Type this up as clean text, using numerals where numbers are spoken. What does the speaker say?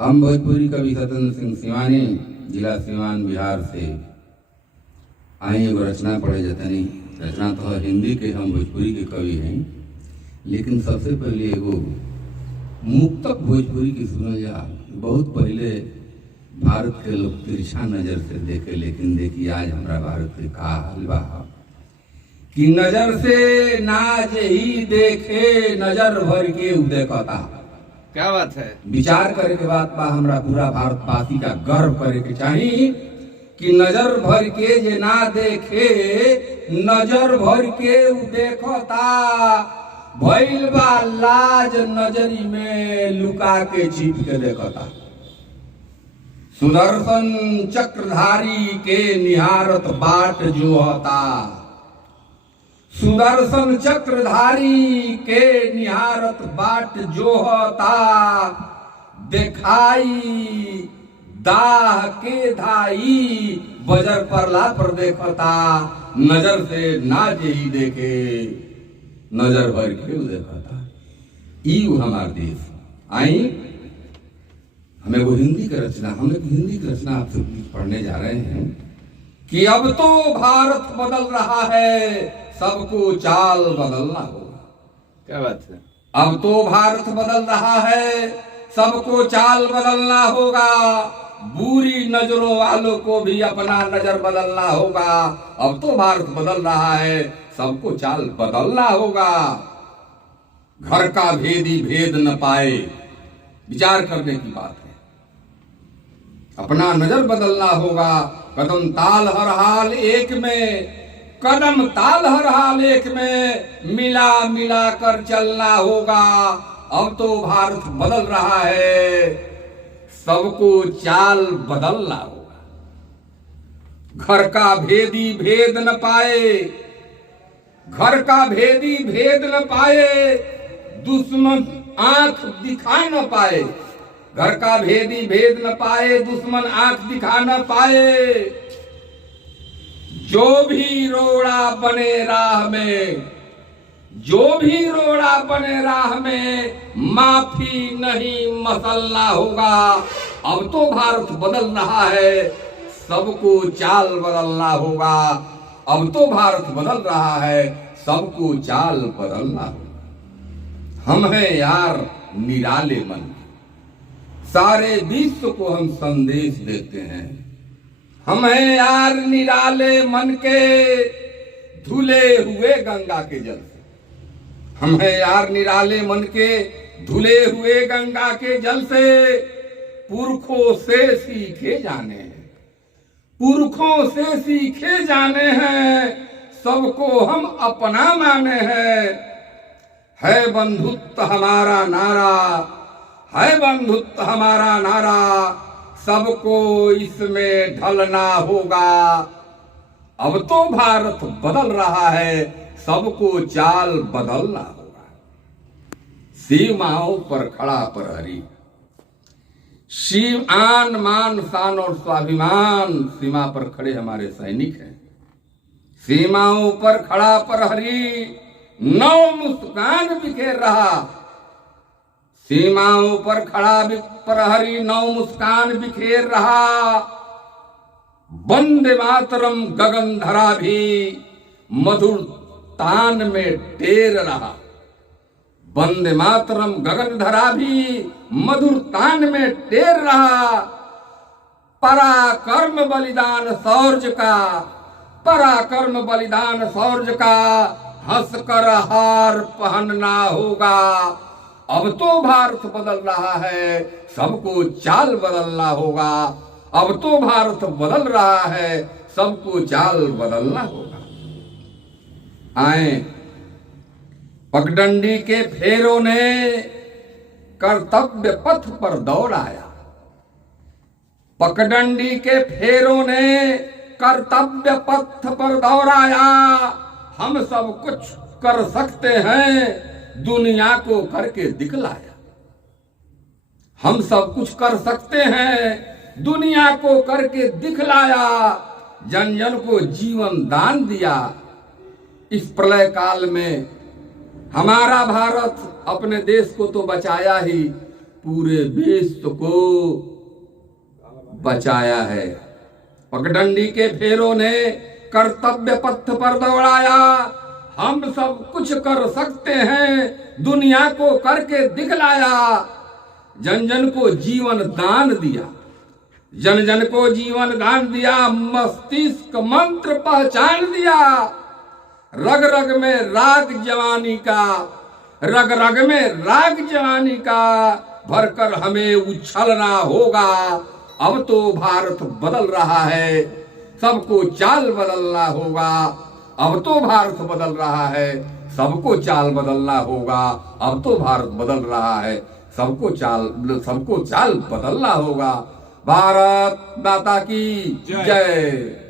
हम भोजपुरी कवि सत्येंद्र सिंह सिवानी, जिला सिवान, बिहार से आई एगो रचना पढ़े जतनी। रचना तो हिंदी के, हम भोजपुरी के कवि हैं, लेकिन सबसे पहले एगो मुक्तक भोजपुरी की सुनल जा। बहुत पहले भारत के लोग तिरछा नजर से देखे, लेकिन देखिए आज हमारा भारत के का हाल बा कि नजर से नाज ही देखे, नजर भर के देखता। क्या बात है। विचार करे के बाद बा हमरा पूरा भारतवासी का गर्व करे के चाहिए कि नजर भर के जे ना देखे, नजर भर के देखता। भइल बा लाज नजरी में लुका के छिप के देखता। सुदर्शन चक्रधारी के निहारत बाट जोहता। सुदर्शन चक्रधारी के निहारत बाट जोहता। देखाई दाह के धाई, बजर परला पर देखता। नजर से ना ही देखे, नजर भर के देखता। ई हमार देश। आई हमें वो हिंदी की रचना, हम एक हिंदी की रचना आपसे पढ़ने जा रहे हैं कि अब तो भारत बदल रहा है, सबको चाल बदलना होगा। क्या बात है। अब तो भारत बदल रहा है, सबको चाल बदलना होगा। बुरी नजरों वालों को भी अपना नजर बदलना होगा। अब तो भारत बदल रहा है, सबको चाल बदलना होगा। घर का भेदी भेद न पाए, विचार करने की बात है। अपना नजर बदलना होगा। कदम ताल हर हाल एक में, कदम ताल हर हाल एक में, मिला मिला कर चलना होगा। अब तो भारत बदल रहा है, सबको चाल बदलना होगा। घर का भेदी भेद न पाए, घर का भेदी भेद न पाए, दुश्मन आंख दिखा न पाए। घर का भेदी भेद न पाए, दुश्मन आंख दिखा न पाए। जो भी रोड़ा बने राह में, जो भी रोड़ा बने राह में, माफी नहीं मसलना होगा। अब तो भारत बदल रहा है, सबको चाल बदलना होगा। अब तो भारत बदल रहा है, सबको चाल बदलना होगा। हम हैं यार निराले मन, सारे विश्व को हम संदेश देते हैं। हम हैं यार निराले मन के, धुले हुए गंगा के जल से। हम हैं यार निराले मन के, धुले हुए गंगा के जल से। पुरखों से सीखे जाने हैं, पुरखों से सीखे जाने हैं, सबको हम अपना माने हैं। है बंधुत्व हमारा नारा, है बंधुत्व हमारा नारा, सबको इसमें ढलना होगा। अब तो भारत बदल रहा है, सबको चाल बदलना होगा। सीमाओं पर खड़ा प्रहरी, शिव आन मान शान और स्वाभिमान, सीमा पर खड़े हमारे सैनिक हैं। सीमाओं पर खड़ा प्रहरी, नौ मुस्कान बिखेर रहा। सीमाओं पर खड़ा प्रहरी, नौ मुस्कान बिखेर रहा। वंदे मातरम गगन धरा भी, मधुर तान में टेर रहा। वंदे मातरम गगन धरा भी, मधुर तान में टेर रहा। पराक्रम बलिदान शौर्य का, पराक्रम बलिदान शौर्य का, हंसकर हार पहनना होगा। अब तो भारत बदल रहा है, सबको चाल बदलना होगा। अब तो भारत बदल रहा है, सबको चाल बदलना होगा। आए पगडंडी के फेरों ने कर्तव्य पथ पर दौड़ाया। पगडंडी के फेरों ने कर्तव्य पथ पर दौड़ाया। हम सब कुछ कर सकते हैं, दुनिया को करके दिखलाया। हम सब कुछ कर सकते हैं, दुनिया को करके दिखलाया। जन जन को जीवन दान दिया। इस प्रलय काल में हमारा भारत अपने देश को तो बचाया ही, पूरे विश्व को बचाया है। पगडंडी के फेरों ने कर्तव्य पथ पर दौड़ाया, हम सब कुछ कर सकते हैं दुनिया को करके दिखलाया। जन जन को जीवन दान दिया, जन जन को जीवन दान दिया, मस्तिष्क मंत्र पहचान दिया। रग रग में राग जवानी का, रग रग में राग जवानी का, भरकर हमें उछलना होगा। अब तो भारत बदल रहा है, सबको चाल बदलना होगा। अब तो भारत बदल रहा है, सबको चाल बदलना होगा। अब तो भारत बदल रहा है, सबको चाल बदलना होगा। भारत माता की जय।